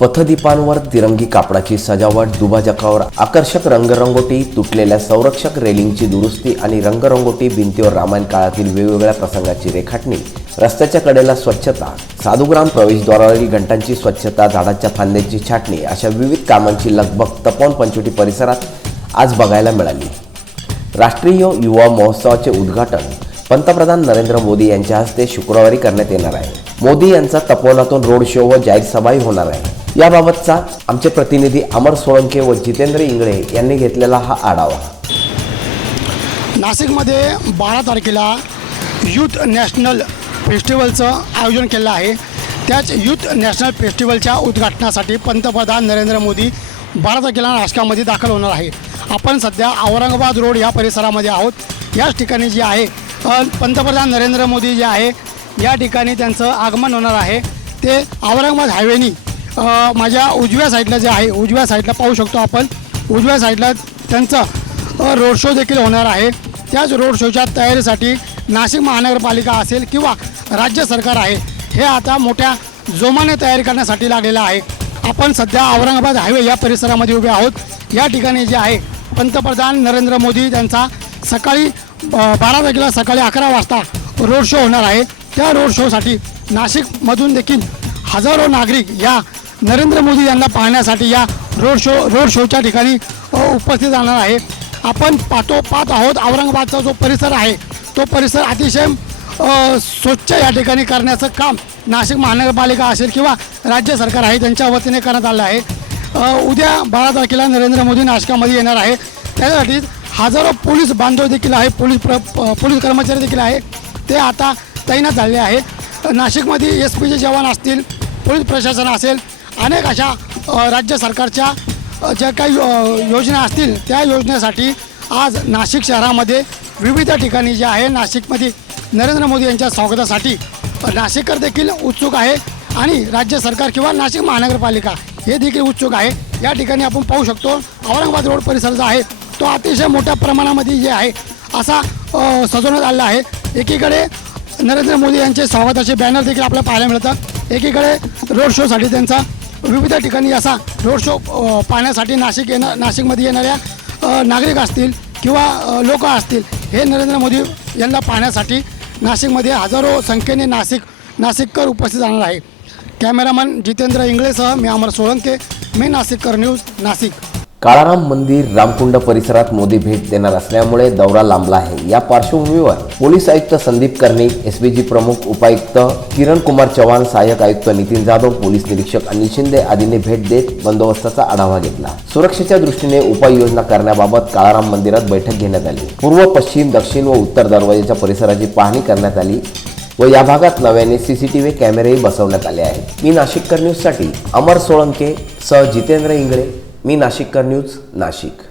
पथदीपांवर तिरंगी कापडाची सजावट दुभाजकावर आकर्षक रंगरंगोटी तुटलेल्या संरक्षक रेलिंगची दुरुस्ती आणि रंगरंगोटी भिंतीवर रामायण काळातील वेगवेगळ्या प्रसंगाची रेखाटणी. रस्त्याच्या कडेला स्वच्छता साधुग्राम प्रवेशद्वारावरील घंटांची स्वच्छता झाडाच्या फांद्यांची छाटणी अशा विविध कामांची लगबग तपोवन पंचवटी परिसरात आज बघायला मिळाली. राष्ट्रीय युवा महोत्सवाचे उद्घाटन पंतप्रधान नरेंद्र मोदी यांच्या हस्ते शुक्रवारी करण्यात येणार आहे. मोदी यांचा तपोवनातून रोड शो व जाहीर सभाही होणार आहे. याबाबतचा आमचे प्रतिनिधी अमर सोळंके व जितेंद्र इंगळे यांनी घेतलेला हा आढावा. नाशिकमध्ये बारा तारखेला यूथ नॅशनल फेस्टिवलचं आयोजन केलं आहे. त्याच यूथ नॅशनल फेस्टिवलच्या उद्घाटनासाठी पंतप्रधान नरेंद्र मोदी बारा तारखेला नाशकामध्ये दाखल होणार आहे. आपण सध्या औरंगाबाद रोड या परिसरामध्ये आहोत. याच ठिकाणी जे आहे पंतप्रधान नरेंद्र मोदी जे आहे या ठिकाणी त्यांचं आगमन होणार आहे. ते औरंगाबाद हायवेनी माझ्या उजव्या साईडला जे आहे उजव्या साईडला पाहू शकतो आपण. उजव्या साईडला त्यांचं रोड शो देखील होणार आहे. त्याच रोड शोच्या तयारीसाठी नाशिक महानगरपालिका असेल किंवा राज्य सरकार आहे हे आता मोठ्या जोमाने तयारी करण्यासाठी लागलेलं आहे. आपण सध्या औरंगाबाद हायवे या परिसरामध्ये उभे आहोत. या ठिकाणी जे आहे पंतप्रधान नरेंद्र मोदी त्यांचा सकाळी बारा तारखेला सकाळी अकरा वाजता रोड शो होणार आहे. त्या रोड शोसाठी नाशिकमधून देखील हजारो नागरिक या नरेंद्र मोदी यांना पाहण्यासाठी या रोड शो रोड शोच्या ठिकाणी उपस्थित राहणार आहे. आपण पाहतो आहोत औरंगाबादचा जो परिसर आहे तो परिसर अतिशय स्वच्छ या ठिकाणी करण्याचं काम नाशिक महानगरपालिका असेल किंवा राज्य सरकार आहे त्यांच्या वतीने करण्यात आलं आहे. उद्या बारा तारखेला नरेंद्र मोदी नाशिकामध्ये येणार आहे. त्यासाठी हजारो पोलीस बांधव देखील आहे पोलीस प्र पोलीस कर्मचारी देखील आहे. ते आता तैनात झाले आहे. नाशिकमध्ये एस पीचे जवान असतील पोलीस प्रशासन असेल अनेक अशा राज्य सरकारच्या ज्या काही योजना असतील त्या योजनेसाठी आज नाशिक शहरामध्ये विविध ठिकाणी जे आहे नाशिकमध्ये नरेंद्र मोदी यांच्या स्वागतासाठी नाशिककर देखील उत्सुक आहे आणि राज्य सरकार किंवा नाशिक महानगरपालिका हे देखील उत्सुक आहे. या ठिकाणी आपण पाहू शकतो औरंगाबाद रोड परिसर जो आहे तो अतिशय मोठ्या प्रमाणामध्ये जे आहे. असा सजवण्यात आलेला आहे. एकीकडे नरेंद्र मोदी यांचे स्वागताचे बॅनर देखील आपल्याला पाहायला मिळतात. एकीकडे रोड शोसाठी त्यांचा विविध ठिकाणी असा रोड शो पाहण्यासाठी नाशिक येणं नाशिकमध्ये येणाऱ्या नागरिक असतील किंवा लोक असतील हे नरेंद्र मोदी यांना पाहण्यासाठी नाशिकमध्ये हजारो संख्येने नाशिक नाशिककर उपस्थित राहणार आहे कॅमेरामन जितेंद्र इंगळेसह मी अमर सोळंके मी नाशिककर न्यूज नाशिक. काळाराम मंदिर रामकुंड परिसरात मोदी भेट देणार असल्यामुळे दौरा लांबला आहे. या पार्श्वभूमीवर पोलीस आयुक्त संदीप कर्णिक एसबीजी प्रमुख उपायुक्त किरण कुमार चव्हाण सहाय्यक आयुक्त नितीन जाधव पोलीस निरीक्षक अनिल शिंदे आदींनी भेट देत बंदोबस्ताचा आढावा घेतला. सुरक्षेच्या दृष्टीने उपाययोजना करण्याबाबत काळाराम मंदिरात बैठक घेण्यात आली. पूर्व पश्चिम दक्षिण व उत्तर दरवाजेच्या परिसराची पाहणी करण्यात आली व या भागात नव्याने सीसीटीव्ही कॅमेरेही बसवण्यात आले आहेत. मी नाशिककर न्यूजसाठी अमर सोळंके सह जितेंद्र इंगळे मी नाशिककर न्यूज नाशिक.